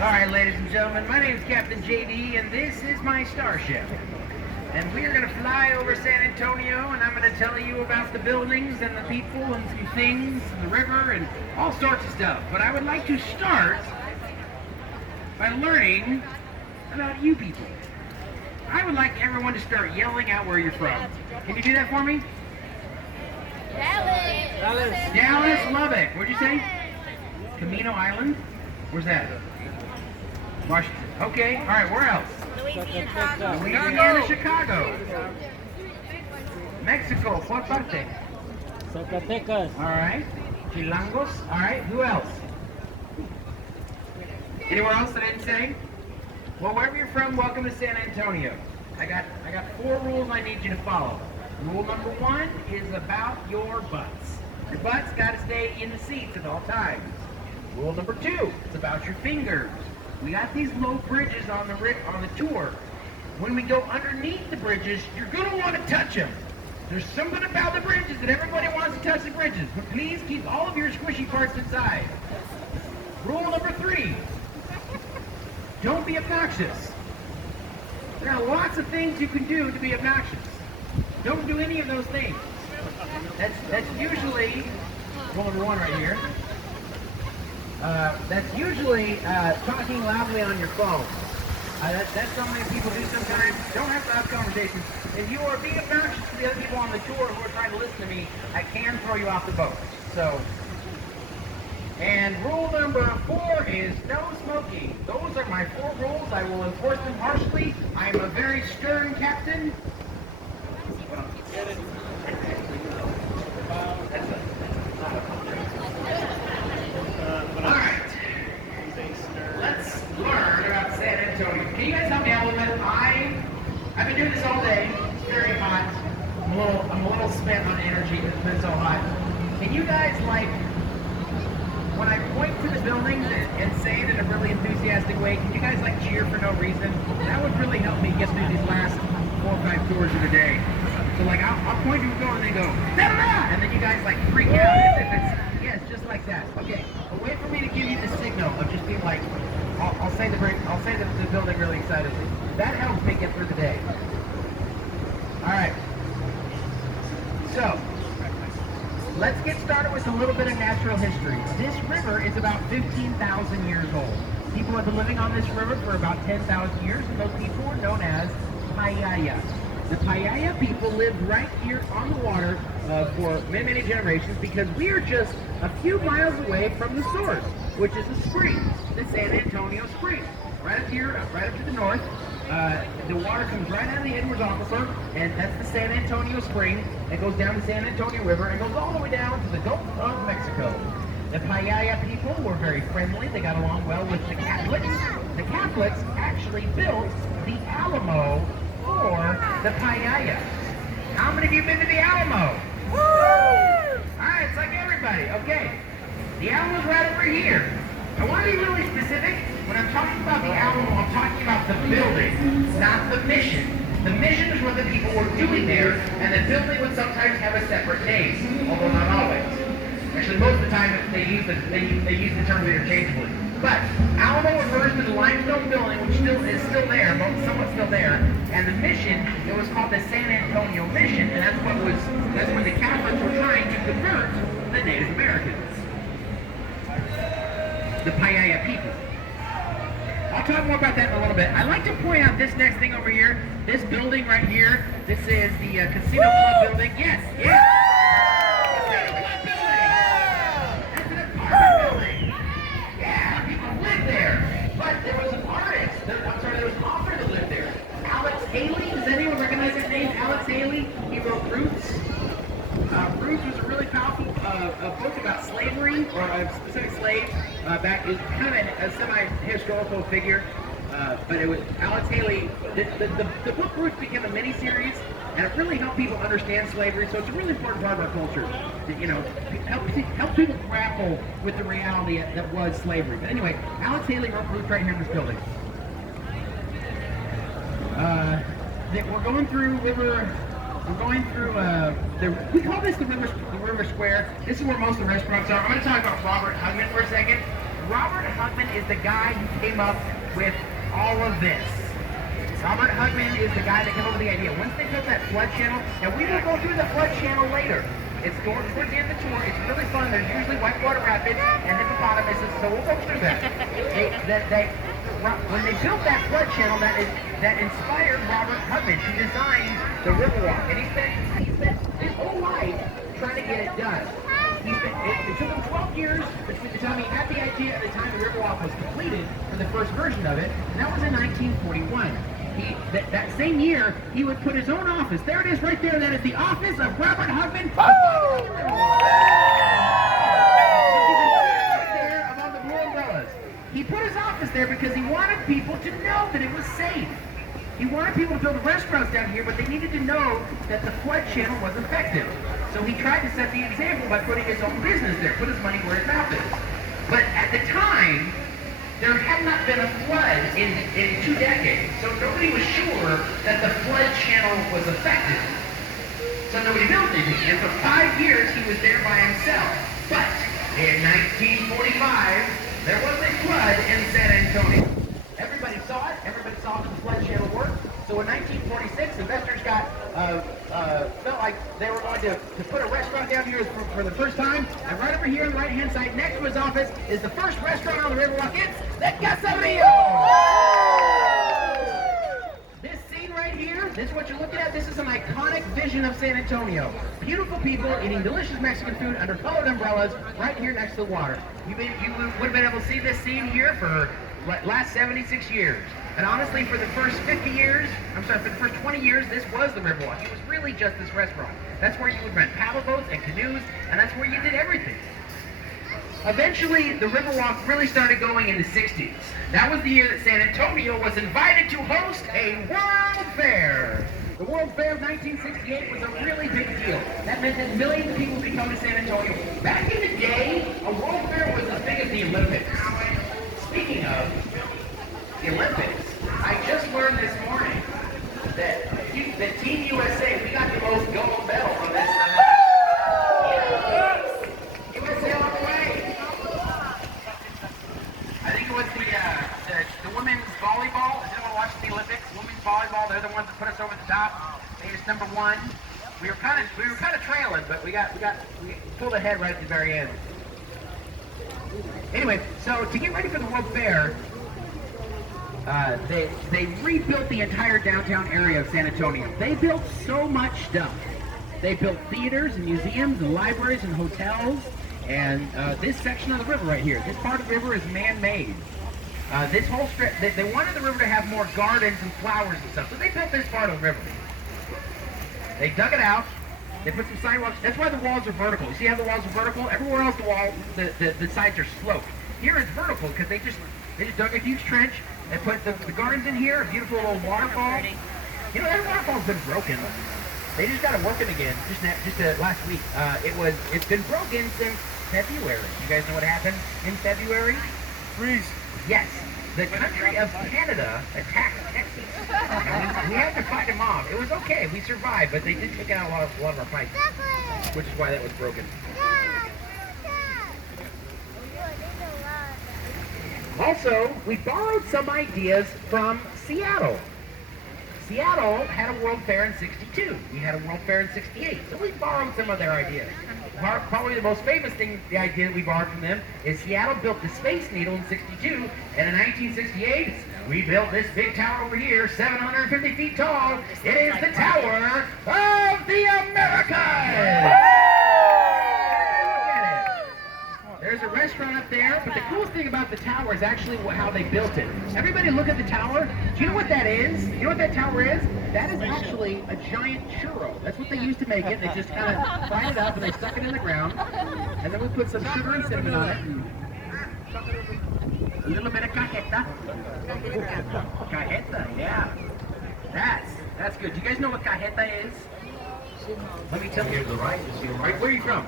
All right, ladies and gentlemen, my name is Captain JD, and this is my starship. And we are going to fly over San Antonio, and I'm going to tell you about the buildings and the people and some things, and the river, and all sorts of stuff. But I would like to start by learning about you people. I would like everyone to start yelling out where you're from. Can you do that for me? Dallas. Dallas, Lubbock. What'd you say? Camino Island? Where's that? Washington. Okay. All right. Where else? Louisiana, Chicago. Mexico. What parte? Zacatecas. All right. Chilangos. All right. Who else? Anywhere else that I didn't say? Well, wherever you're from, welcome to San Antonio. I got 4 rules I need you to follow. Rule number 1 is about your butts. Your butts got to stay in the seats at all times. Rule number 2, it's about your fingers. We got these low bridges on the tour. When we go underneath the bridges, you're going to want to touch them. There's something about the bridges that everybody wants to touch the bridges, but please keep all of your squishy parts inside. Rule number 3, don't be obnoxious. There are lots of things you can do to be obnoxious. Don't do any of those things. That's usually rule number 1 right here. That's usually talking loudly on your phone. That's something people do sometimes. Don't have to have conversations. If you are being obnoxious to the other people on the tour who are trying to listen to me, I can throw you off the boat. So, and rule number 4 is no smoking. Those are my 4 rules. I will enforce them harshly. I am a very stern captain. Alright, let's learn about San Antonio. Can you guys help me out a little bit? I've been doing this all day. It's very hot. I'm a little spent on energy because it's been so hot. Can you guys, like, when I point to the buildings and say it in a really enthusiastic way, can you guys, like, cheer for no reason? That would really help me get through these last 4 or 5 tours of the day. So, like, I'll point to a door and they go, da-da-da! And then you guys, like, freak out as if it's, yes, just like that. Okay, but wait for me to give you the signal of just being like, I'll say the building really excitedly. That helps me get through the day. All right. So, let's get started with a little bit of natural history. This river is about 15,000 years old. People have been living on this river for about 10,000 years, and those people were known as Payaya. The Payaya people lived right here on the water for many, many generations because we are just a few miles away from the source, which is the spring, the San Antonio Spring. Right up here, right up to the north, the water comes right out of the Edwards Aquifer, and that's the San Antonio Spring. It goes down the San Antonio River and goes all the way down to the Gulf of Mexico. The Payaya people were very friendly. They got along well with the Catholics. The Catholics actually built the Alamo for the Payaya. How many of you have been to the Alamo? Woo! Alright, it's like everybody. Okay. The Alamo's right over here. I want to be really specific. When I'm talking about the Alamo, I'm talking about the building, not the mission. The mission is what the people were doing there, and the building would sometimes have a separate name, although not always. Actually, most of the time they use the terms interchangeably. But Alamo refers to the limestone building, which is still there, but somewhat still there. And the mission, it was called the San Antonio Mission, and that's when the Catholics were trying to convert the Native Americans, the Payaya people. I'll talk more about that in a little bit. I'd like to point out this next thing over here, this building right here. This is the Casino Club building. Yes, yes. Casino Club building. That's an apartment building. Yeah, people live there. But there was an artist. There was an author that lived there. Alex Haley. Does anyone recognize his name? Alex Haley. He wrote Roots. Roots was a really powerful book about slavery, or a specific slave. Back is kind of a semi-historical figure, but it was Alex Haley. The book Roots became a mini-series, and it really helped people understand slavery. So it's a really important part of our culture. Help people grapple with the reality that was slavery. But anyway, Alex Haley wrote Roots right here in this building. We're going through river. We're going through, we call this the river Square. This is where most of the restaurants are. I'm going to talk about Robert Hugman for a second. Robert Hugman is the guy who came up with all of this. Robert Hugman is the guy that came up with the idea. Once they built that flood channel, and we will go through the flood channel later. It's towards the end of the tour. It's really fun. There's usually whitewater rapids and hippopotamuses, so we'll go through that. When they built that flood channel, that inspired Robert Hugman to design the Riverwalk, and he spent his whole life trying to get it done. It took him 12 years between the time he had the idea and the time the Riverwalk was completed for the first version of it, and that was in 1941. That same year, he would put his own office. There it is right there. That is the office of Robert Hugman. Right there among the blue umbrellas. He put his office there because he wanted people to know that it was safe. He wanted people to build restaurants down here, but they needed to know that the flood channel was effective. So he tried to set the example by putting his own business there, put his money where his mouth is. But at the time, there had not been a flood in 2 decades, so nobody was sure that the flood channel was effective. So nobody built anything, and for 5 years he was there by himself. But in 1945, there was a flood in San Antonio. Everybody saw it. Everybody saw that the flood channel worked. So in 1946, investors felt like they were going to put a restaurant down here for the first time. And right over here on the right-hand side, next to his office, is the first restaurant on the Riverwalk. It's the Caserio. This scene right here, this is what you're looking at. This is an iconic vision of San Antonio. Beautiful people eating delicious Mexican food under colored umbrellas right here next to the water. You would have been able to see this scene here for last 76 years. And honestly, for the first 20 years, this was the Riverwalk. It was really just this restaurant. That's where you would rent paddle boats and canoes, and that's where you did everything. Eventually, the Riverwalk really started going in the 60s. That was the year that San Antonio was invited to host a World Fair. The World Fair of 1968 was a really big deal. That meant that millions of people would be coming to San Antonio. Back in the day, a World Fair was as big as the Olympics. Speaking of the Olympics, I just learned this morning that Team USA, we got the most gold medal from this. USA all the way. I think it was the women's volleyball. Does anyone watch the Olympics? Women's volleyball, they're the ones that put us over the top. They just #1. We were kind of trailing, but we pulled ahead right at the very end. Anyway, so to get ready for the World Fair, they rebuilt the entire downtown area of San Antonio. They built so much stuff. They built theaters and museums and libraries and hotels. And this section of the river right here, this part of the river is man-made. This whole strip, they wanted the river to have more gardens and flowers and stuff, so they built this part of the river. They dug it out. They put some sidewalks. That's why the walls are vertical. You see how the walls are vertical? Everywhere else, the sides are sloped. Here it's vertical because they just dug a huge trench. They put the gardens in here, a beautiful little waterfall. You know, that waterfall's been broken. They just got it working again just last week. It's been broken since February. You guys know what happened in February? Freeze. Yes. The country of Canada attacked Texas. We had to fight them off. It was okay. We survived, but they did take out a lot of our fights, which is why that was broken. Also, we borrowed some ideas from Seattle. Seattle had a World Fair in '62. We had a World Fair in '68. So we borrowed some of their ideas. Probably the most famous thing, the idea that we borrowed from them, is Seattle built the Space Needle in '62, and in 1968, we built this big tower over here, 750 feet tall. It is the Tower of the Americas! There's a restaurant up there, but the coolest thing about the tower is actually how they built it. Everybody look at the tower. Do you know what that is? You know what that tower is? That is actually a giant churro. That's what they used to make it. They just kind of fried it up and they stuck it in the ground. And then we put some sugar and cinnamon on it. And a little bit of cajeta. Cajeta, yeah. That's good. Do you guys know what cajeta is? Let me tell you. Right, where are you from?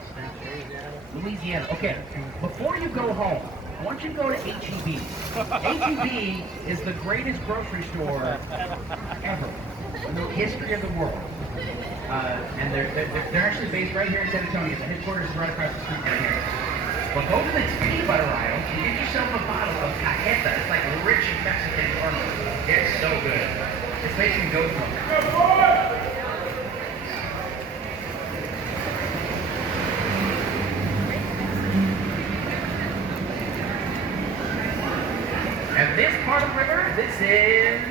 Louisiana. Okay. Before you go home, I want you to go to H-E-B. H-E-B is the greatest grocery store ever in the history of the world. And they're actually based right here in San Antonio. The headquarters is right across the street right here. Well, go to the tea butter aisle and get yourself a bottle of cajeta. It's like rich Mexican caramel. It's so good. It's made from goat milk. And this part of the river, this is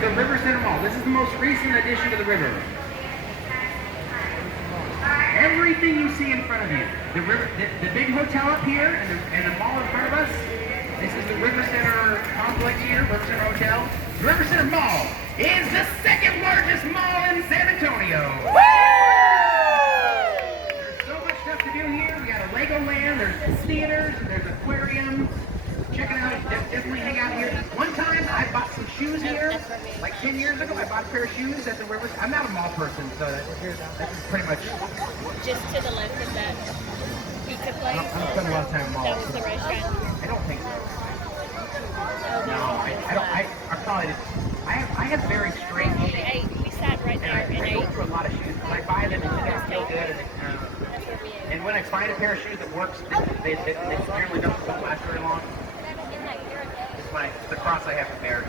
the River Center Mall. This is the most recent addition to the river. Everything you see in front of you, the big hotel up here and the mall in front of us, this is the River Center complex here, River Center Hotel. The River Center Mall is the second largest mall in San Antonio. There's so much stuff to do here. We got a Legoland, there's theaters, there's aquariums. Check it out, definitely hang out here. One time I bought some shoes here, like 10 years ago. I bought a pair of shoes at the river. I'm not a mall person, so that's pretty much. Just to the left of that pizza place. I don't spend a lot of time in malls. That was the restaurant. I don't think so. Oh, No, I don't. I probably. I have very strange We shape, ate. We sat right and there and I go ate. through a lot of shoes. When I buy them, and they don't feel good, and That's where we ate. and when I find a pair of shoes that works, they generally don't last very long. It's the cross I have to bear.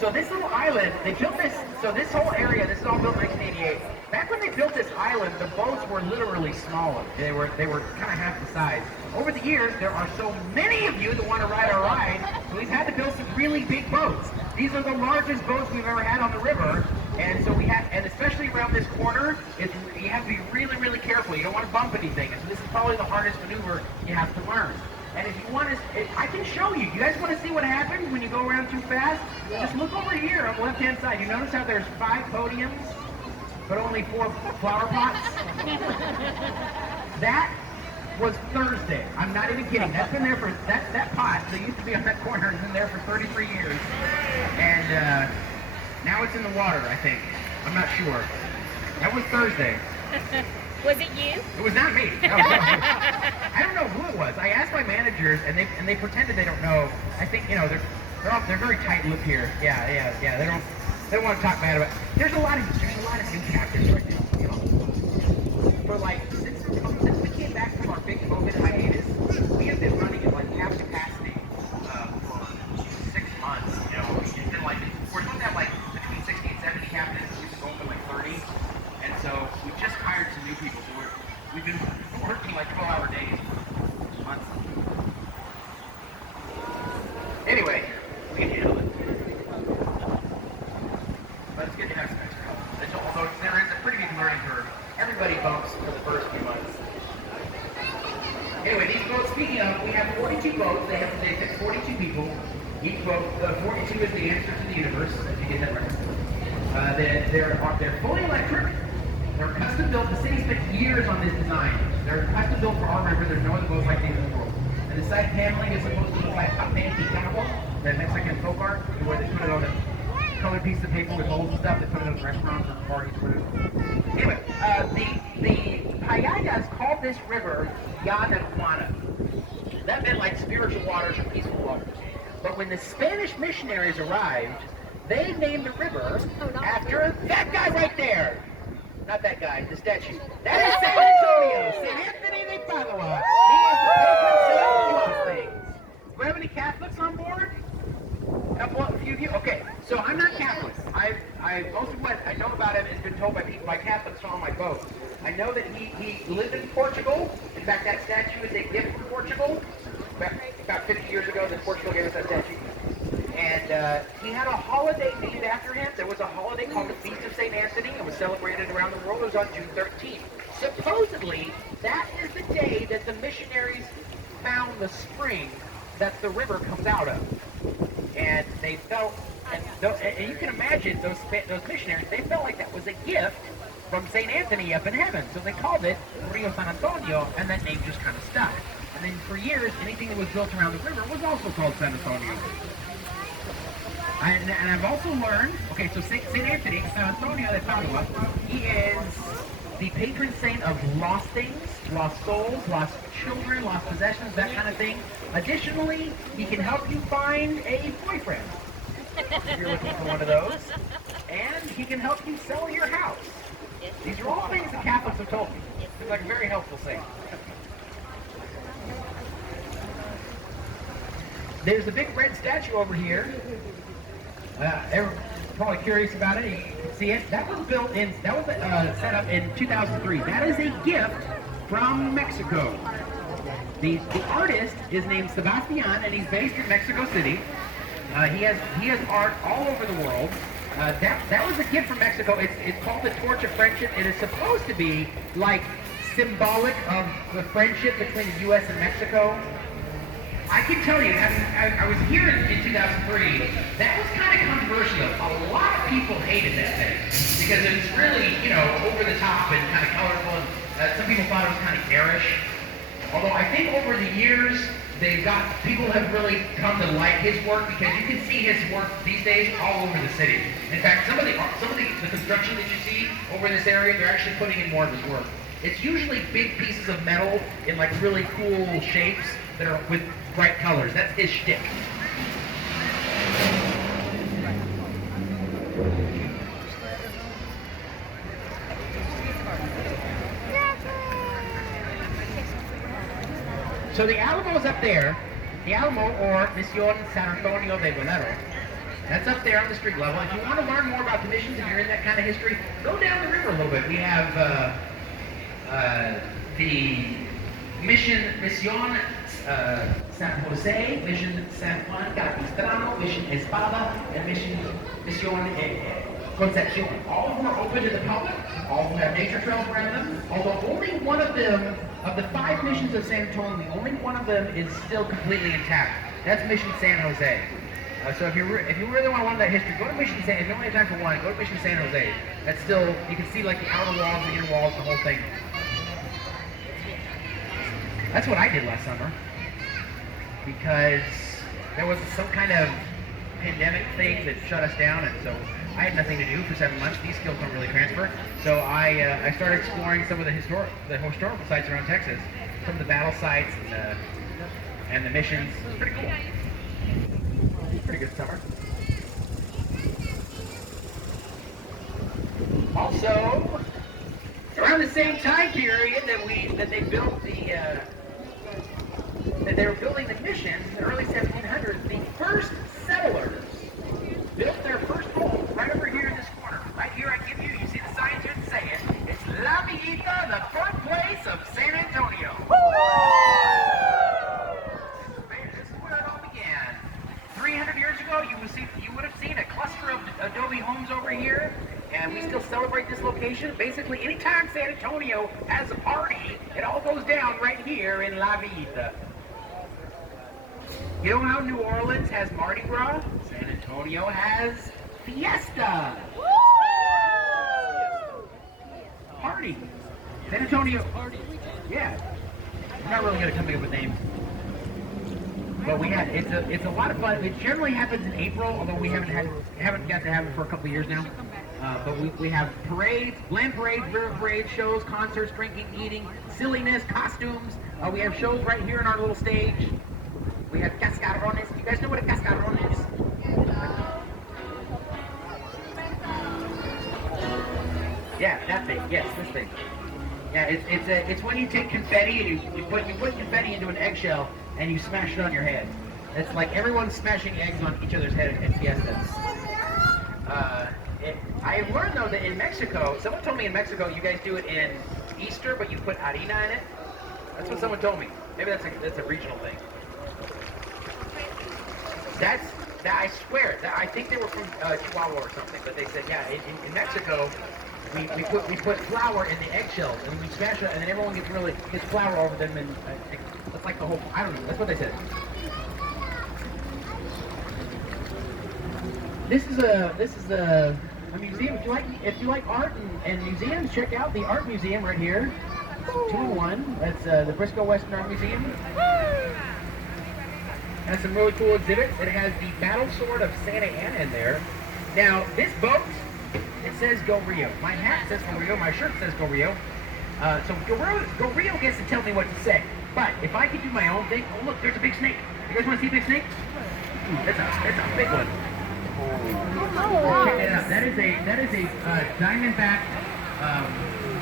So this little island, they built this, so this whole area, this is all built in 1988. Back when they built this island, the boats were literally smaller. They were kind of half the size. Over the years, there are so many of you that want to ride our ride, so we've had to build some really big boats. These are the largest boats we've ever had on the river, and so we have, and especially around this corner, you have to be really, really careful. You don't want to bump anything, and so this is probably the hardest maneuver you have to learn. And if you want to, I can show you. You guys want to see what happens when you go around too fast? Just look over here on the left-hand side. You notice how there's 5 podiums, but only 4 flower pots? That was Thursday. I'm not even kidding. That's been there for, that pot that used to be on that corner has been there for 33 years. And now it's in the water, I think. I'm not sure. That was Thursday. Was it you? It was not me. No, I don't know who it was. I asked my managers, and they pretended they don't know. I think they're very tight-lipped here. Yeah. They don't want to talk bad about it. There's a lot of new captains right now. You know, for like since we came back from our big COVID hiatus, we have been running at like half capacity for 6 months. You know, it's been like we're supposed to have like between 60 and 70 captains. We've been open like 30. And so we just hired some new people, so we've been working like 12-hour days for months. Anyway, we can handle it. But it's good to have some extra help. Although there is a pretty big learning curve. Everybody bumps for the first few months. Anyway, these boats, speaking of, we have 42 boats. They fit 42 people. Each boat, 42 is the answer to the universe, if you get that right. They're fully electric. They're custom built. The city spent years on this design. They're custom built for our river. There's no other boats like these in the world. And the side paneling is supposed to look like a fancy carnival, that Mexican folk art, where they put it on a colored piece of paper with holes and stuff. They put it in restaurants or parties. Anyway, the Payayas called this river Yanaguana. That meant like spiritual waters or peaceful waters. But when the Spanish missionaries arrived, they named the river after that guy right there. Not that guy, the statue. That is San Antonio, San Anthony de Padua. He is the patron saint of lost things. Do we have any Catholics on board? A few of you? Okay, so I'm not Catholic. Most of what I know about him has been told by Catholics on my boat. I know that he lived in Portugal. In fact, that statue is a gift from Portugal. About 50 years ago, Portugal gave us that statue. And he had a holiday named after him. There was a holiday called the Feast of St. Anthony. It was celebrated around the world. It was on June 13th. Supposedly, that is the day that the missionaries found the spring that the river comes out of. And they felt, and you can imagine those missionaries, they felt like that was a gift from St. Anthony up in heaven. So they called it Rio San Antonio, and that name just kind of stuck. And then for years, anything that was built around the river was also called San Antonio. And I've also learned, okay, so St. Anthony, San Antonio de Padua, he is the patron saint of lost things, lost souls, lost children, lost possessions, that kind of thing. Additionally, he can help you find a boyfriend. if you're looking for one of those. And he can help you sell your house. These are all things that Catholics have told me. It's like a very helpful thing. There's the big red statue over here. Everyone's probably curious about it. You can see it. That was set up in 2003. That is a gift from Mexico. The artist is named Sebastian, and he's based in Mexico City. He has art all over the world. That was a gift from Mexico. It's called the Torch of Friendship. It is supposed to be like symbolic of the friendship between the U.S. and Mexico. I can tell you, I was here in 2003, that was kind of controversial. A lot of people hated that thing because it was really, over the top and kind of colorful. And some people thought it was kind of garish. Although I think over the years, people have really come to like his work because you can see his work these days all over the city. In fact, some of the construction that you see over this area, they're actually putting in more of his work. It's usually big pieces of metal in like really cool shapes that are with bright colors. That's his shtick. So the Alamo is up there. The Alamo, or Mission San Antonio de Valero. That's up there on the street level. If you want to learn more about the missions, if you're in that kind of history, go down the river a little bit. We have the Mission San Jose, Mission San Juan Capistrano, Mission Espada, and Mission Concepcion. All of them are open to the public. All of them have nature trails around them. Although only one of them, of the 5 missions of San Antonio, only one of them is still completely intact. That's Mission San Jose. So if you really want to learn that history, go to Mission San. If you only have time for one, go to Mission San Jose. That's still, you can see like the outer walls, the inner walls, the whole thing. That's what I did last summer because there was some kind of pandemic thing that shut us down, and so I had nothing to do for 7 months. These skills don't really transfer, so I started exploring some of the historical sites around Texas, some of the battle sites and the missions. It was pretty cool. Pretty good summer. Also, around the same time period that they built that they were building the missions in the early 1700s, the first settlers built their first home right over here in this corner. Right here I give you see the signs here that say it. It's La Villita, the birthplace of San Antonio. This is where it all began. 300 years ago, you would have seen a cluster of adobe homes over here, and we still celebrate this location. Basically, anytime San Antonio has a party, it all goes down right here in La Villita. You know how New Orleans has Mardi Gras? San Antonio has Fiesta. Party. San Antonio. Yeah. I'm not really going to come up with names. But it's a lot of fun. It generally happens in April, although we haven't got to have it for a couple of years now. But we have parades, land parades, river parades, shows, concerts, drinking, eating, silliness, costumes. We have shows right here in our little stage. We have cascarones. You guys know what a cascaron is? Yeah, that thing. Yes, this thing. Yeah, it's when you take confetti and you put confetti into an eggshell and you smash it on your head. It's like everyone's smashing eggs on each other's head at Fiesta. I have learned though that in Mexico, someone told me in Mexico you guys do it in Easter, but you put harina in it. That's what someone told me. Maybe that's a regional thing. I swear, I think they were from Chihuahua or something, but they said, yeah, in Mexico, we put flour in the eggshells, and we smash it, and then everyone gets flour over them, and that's like the whole, I don't know, that's what they said. This is a museum. If you like art and museums, check out the art museum right here, 201. That's the Briscoe Western Art Museum. Has some really cool exhibits. It has the battle sword of Santa Anna in there. Now, this boat, it says Go Rio. My hat says Go Rio. My shirt says Go Rio. So Go Rio gets to tell me what to say. But if I could do my own thing, oh look, there's a big snake. You guys want to see a big snake? That's a big one. Check it out. That is a diamondback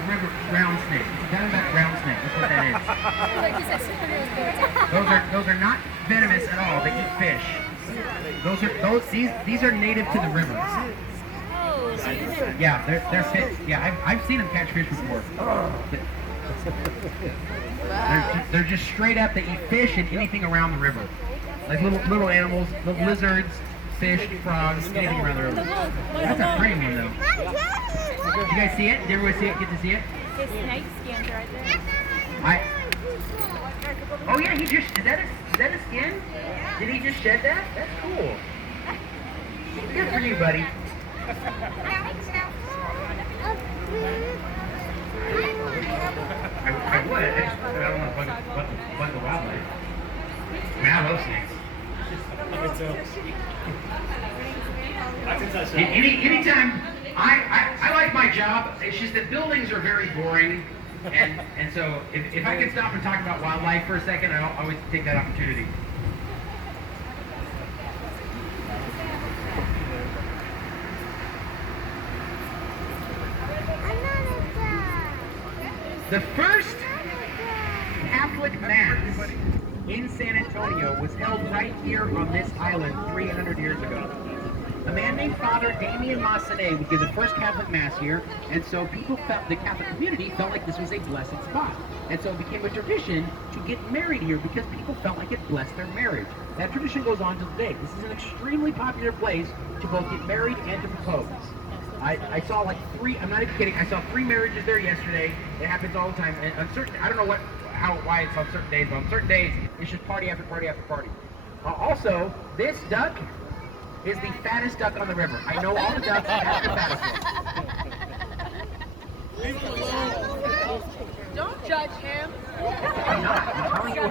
river ground snake. Diamondback ground snake. That's what that is. Those are not venomous at all. They eat fish. These are native to the rivers. Oh, so you know. Yeah, they're fish. Yeah, I've seen them catch fish before. They're just straight up. They eat fish and anything around the river, like little animals, little lizards, fish, frogs, anything around the river. That's a pretty one though. You guys see it? Did everyone see it? Get to see it? His snake skin's right there. Oh yeah, is that a skin? Did he just shed that? That's cool. Good for you, buddy. I would. I don't want to bug the wildlife. I mean, I love snakes. Anytime, I like my job. It's just that buildings are very boring. And so if I could stop and talk about wildlife for a second, I always take that opportunity. The first Catholic Mass in San Antonio was held right here on this island 300 years ago. A man named Father Damien Massenet would give the first Catholic Mass here, and so people felt, the Catholic community felt like this was a blessed spot. And so it became a tradition to get married here because people felt like it blessed their marriage. That tradition goes on to today. This is an extremely popular place to both get married and to propose. I saw like I'm not even kidding, I saw 3 marriages there yesterday. It happens all the time. And on certain, I don't know why it's on certain days, but on certain days, it's just party after party after party. Also, this duck is the fattest duck on the river. I know all the ducks, that's the fattest one. Don't judge him. I'm not. I'm telling you,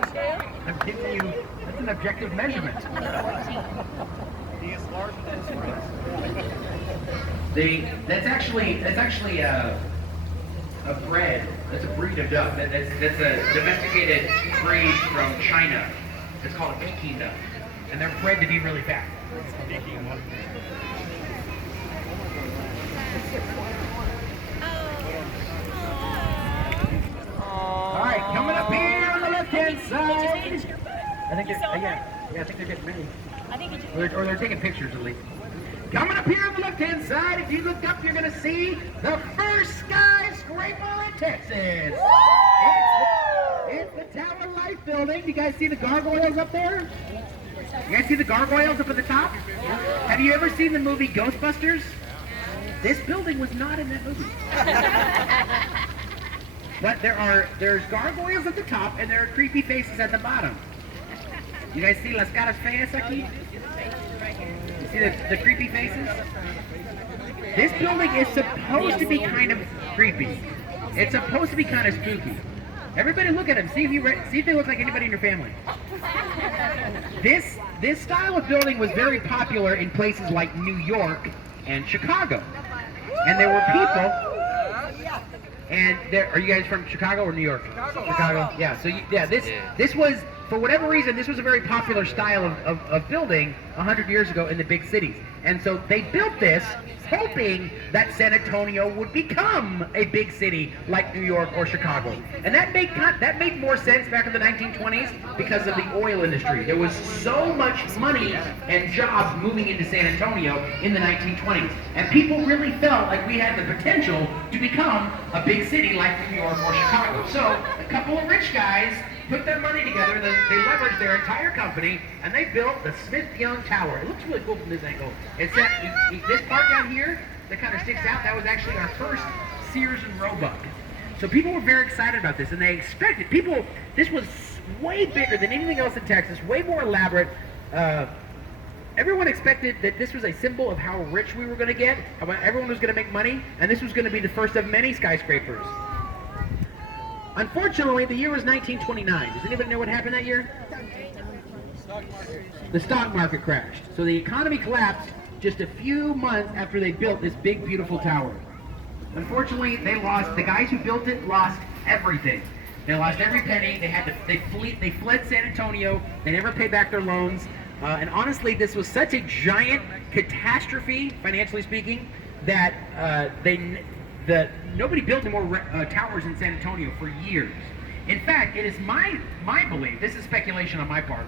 I'm giving you, that's an objective measurement. He is larger than his friends. That's actually a bred. That's a breed of duck. That's a domesticated breed from China. It's called a Peking duck, and they're bred to be really fat. All right, coming up here on the left-hand side. I think they're, I think they're getting ready. I think he just. Or they're taking pictures at least. Coming up here on the left-hand side, if you look up, you're going to see the first skyscraper in Texas. It's the Tower Life building. You guys see the gargoyles up there? You guys see the gargoyles up at the top? Have you ever seen the movie Ghostbusters? This building was not in that movie. But there's gargoyles at the top and there are creepy faces at the bottom. You guys see las caras feas aquí? You see the creepy faces? This building is supposed to be kind of creepy. It's supposed to be kind of spooky. Everybody look at them. See if they look like anybody in your family. This style of building was very popular in places like New York and Chicago. And there were people. And are you guys from Chicago or New York? Chicago. Yeah. So this was, for whatever reason, this was a very popular style of building 100 years ago in the big cities. And so they built this hoping that San Antonio would become a big city like New York or Chicago. And that made more sense back in the 1920s because of the oil industry. There was so much money and jobs moving into San Antonio in the 1920s. And people really felt like we had the potential to become a big city like New York or Chicago. So a couple of rich guys put their money together, they leveraged their entire company, and they built the Smith-Young Tower. It looks really cool from this angle. It's this part down here that kind of sticks out, that was actually our first Sears and Roebuck. So people were very excited about this, and they expected, this was way bigger than anything else in Texas, way more elaborate. Everyone expected that this was a symbol of how rich we were going to get, how everyone was going to make money, and this was going to be the first of many skyscrapers. Unfortunately, the year was 1929. Does anybody know what happened that year? The stock market crashed. So the economy collapsed just a few months after they built this big, beautiful tower. Unfortunately, the guys who built it lost everything. They lost every penny. They fled San Antonio. They never paid back their loans. And honestly, this was such a giant catastrophe, financially speaking, that nobody built any more towers in San Antonio for years. In fact, it is my belief. This is speculation on my part.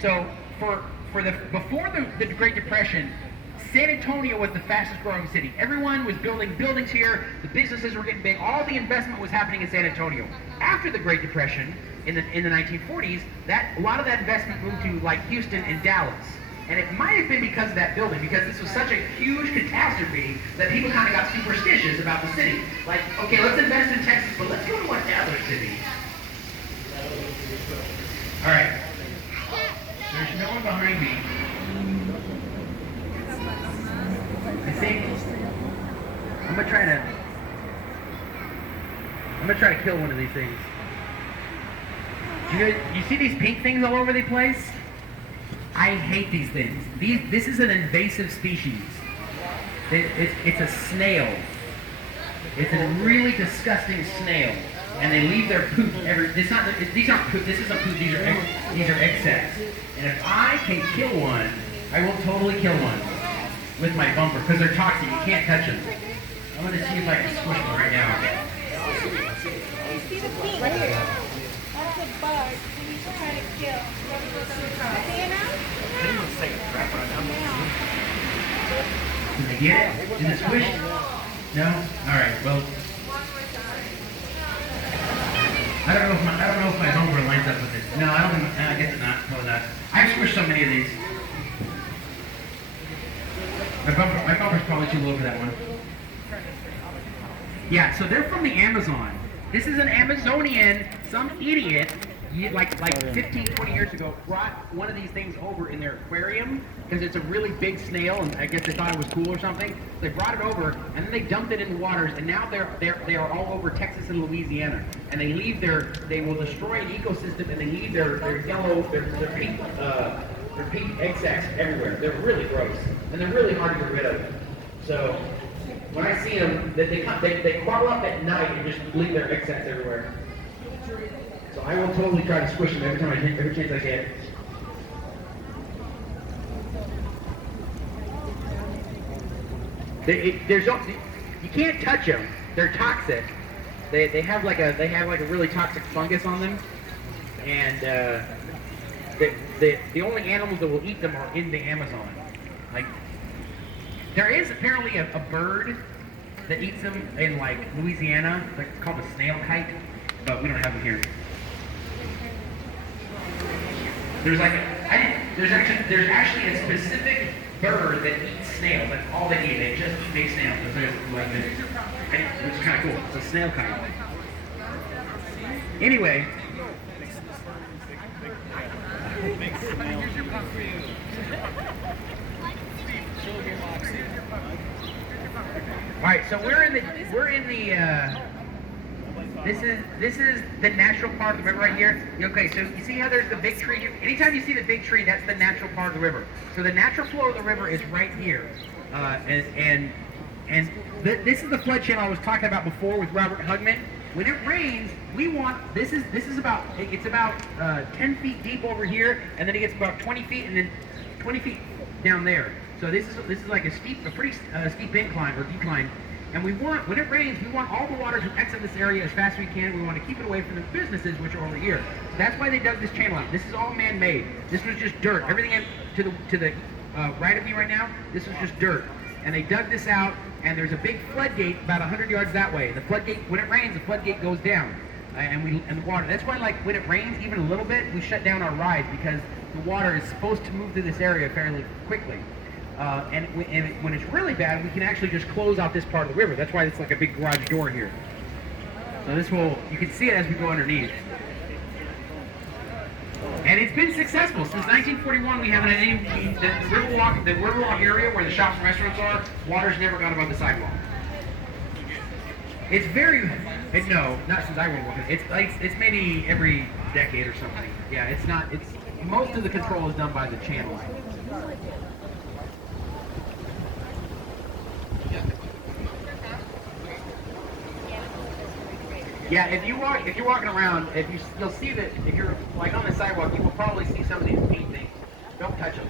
So before the Great Depression, San Antonio was the fastest growing city. Everyone was building buildings here. The businesses were getting big. All the investment was happening in San Antonio. After the Great Depression, in the 1940s, a lot of that investment moved to like Houston and Dallas. And it might have been because of that building, because this was such a huge catastrophe that people kind of got superstitious about the city. Like, okay, let's invest in Texas, but let's go to one other city. All right. There's no one behind me. I think I'm gonna try to kill one of these things. You see these pink things all over the place? I hate these things. This is an invasive species. It's a snail. It's a really disgusting snail, and they leave their poop these aren't poop. This isn't poop. These are egg sacs. And if I can kill one, I will totally kill one with my bumper because they're toxic. You can't touch them. I'm gonna see if I can squish them right now. See the pink? Right here. That's a bug. We should try to kill. See it now? Did they get it? Did it squish? No? Alright, well. I don't know if my bumper lines up with it. No, I guess it's not. Probably not. I've squished so many of these. My bumper's probably too low for that one. Yeah, so they're from the Amazon. This is an Amazonian, some idiot, like 15, 20 years ago, brought one of these things over in their aquarium because it's a really big snail, and I guess they thought it was cool or something. They brought it over, and then they dumped it in the waters, and now they are all over Texas and Louisiana, and they will destroy an ecosystem, and they leave their pink egg sacs everywhere. They're really gross, and they're really hard to get rid of. So when I see them, they crawl up at night and just leave their egg sacs everywhere. So I will totally try to squish them every chance I get. You can't touch them. They're toxic. They have like a really toxic fungus on them, and the only animals that will eat them are in the Amazon. Like, there is apparently a bird that eats them in like Louisiana. It's called a snail kite, but we don't have them here. There's actually a specific bird that eats snails. That's all they eat. They just eat big snails. Like this. Which is kind of cool. It's a snail kite. Anyway. All right, so we're in the this is the natural part of the river right here. Okay, so you see how there's the big tree? Anytime you see the big tree, that's the natural part of the river. So the natural flow of the river is right here, this is the flood channel I was talking about before with Robert Hugman. When it rains, this is about 10 feet deep over here, and then it gets about 20 feet, and then 20 feet down there. So this is like a pretty steep incline or decline. And when it rains, we want all the water to exit this area as fast as we can. We want to keep it away from the businesses, which are over here. So that's why they dug this channel out. This is all man-made. This was just dirt. Everything to the right of me right now, this was just dirt. And they dug this out, and there's a big floodgate about 100 yards that way. The floodgate, when it rains, the floodgate goes down, and the water. That's why, like, when it rains even a little bit, we shut down our rides because the water is supposed to move through this area fairly quickly. And when it's really bad, we can actually just close out this part of the river. That's why it's like a big garage door here. So you can see it as we go underneath. And it's been successful. Since 1941, we haven't had the Riverwalk area where the shops and restaurants are, water's never gone above the sidewalk. It's no, not since I was working. It's maybe every decade or something. Yeah, most of the control is done by the channel. Yeah, if you're walking around, you'll see that if you're like on the sidewalk, you will probably see some of these paint things. Don't touch them.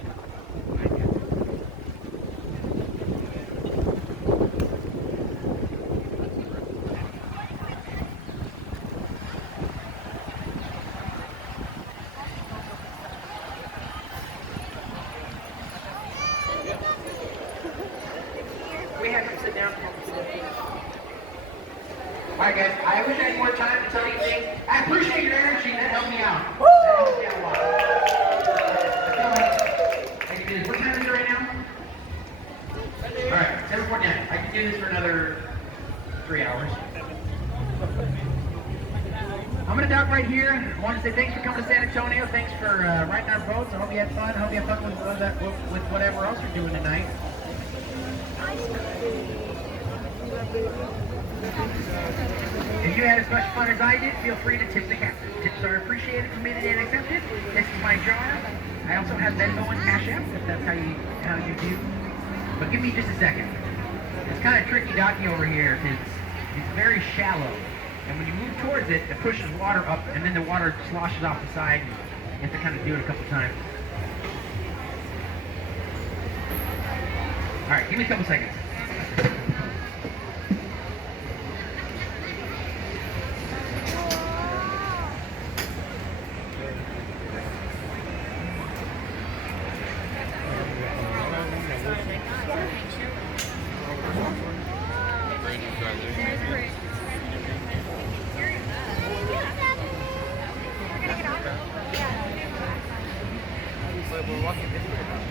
We have to sit down. Alright guys, I wish I had more time to tell you things. I appreciate your energy, that helped me out. That helped me out a lot. I can do this. What time is it right now? Alright, 7:49. I can do this for another 3 hours. I'm gonna dock right here. I want to say thanks for coming to San Antonio. Thanks for riding our boats. I hope you had fun. I hope you had fun with whatever else you're doing tonight. If you had as much fun as I did, feel free to tip the captain. Tips are appreciated, committed, and accepted. This is my jar. I also have Venmo and Cash App, if that's how you do. But give me just a second. It's kind of tricky docking over here because it's very shallow. And when you move towards it, it pushes water up, and then the water sloshes off the side. You have to kind of do it a couple times. All right, give me a couple seconds. So we're walking this way.